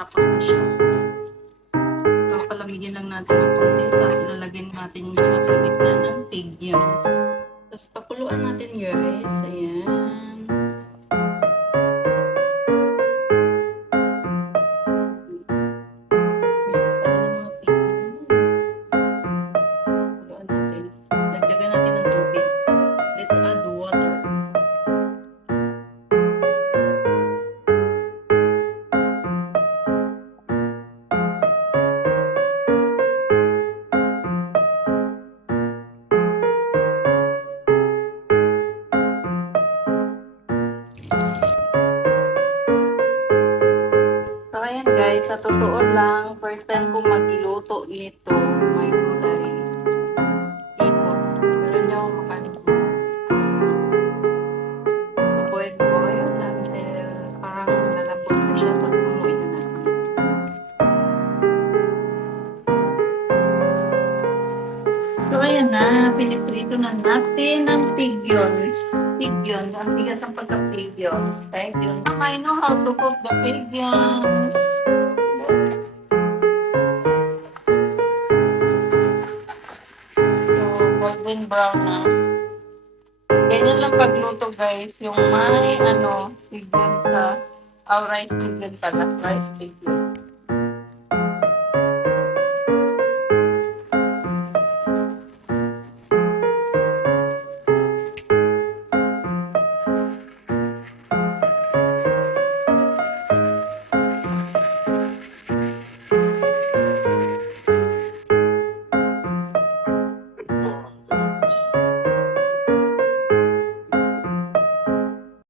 natapos na siya. So, palamigin lang natin ng konti. Tapos ilalagay natin siya sa gitna ng pigeons. Tapos pakuluan natin guys. Ayan. Guys, sa totoo lang, first time ko magluto nito, may gulay. Ipon. Pero hindi ako makalimutan. So, boil until parang lalapot ko siya, tapos amuin na natin. So, ayan na. Piniprito na natin ang pigeons. Pigeons. Ang bigas ng pagka-pigeons. Pigeons. I know how to cook the pigeons. Golden brown na. Ganyan lang pagluto guys. Yung may pigeon sa rice pigeon pala. Rice pigeon.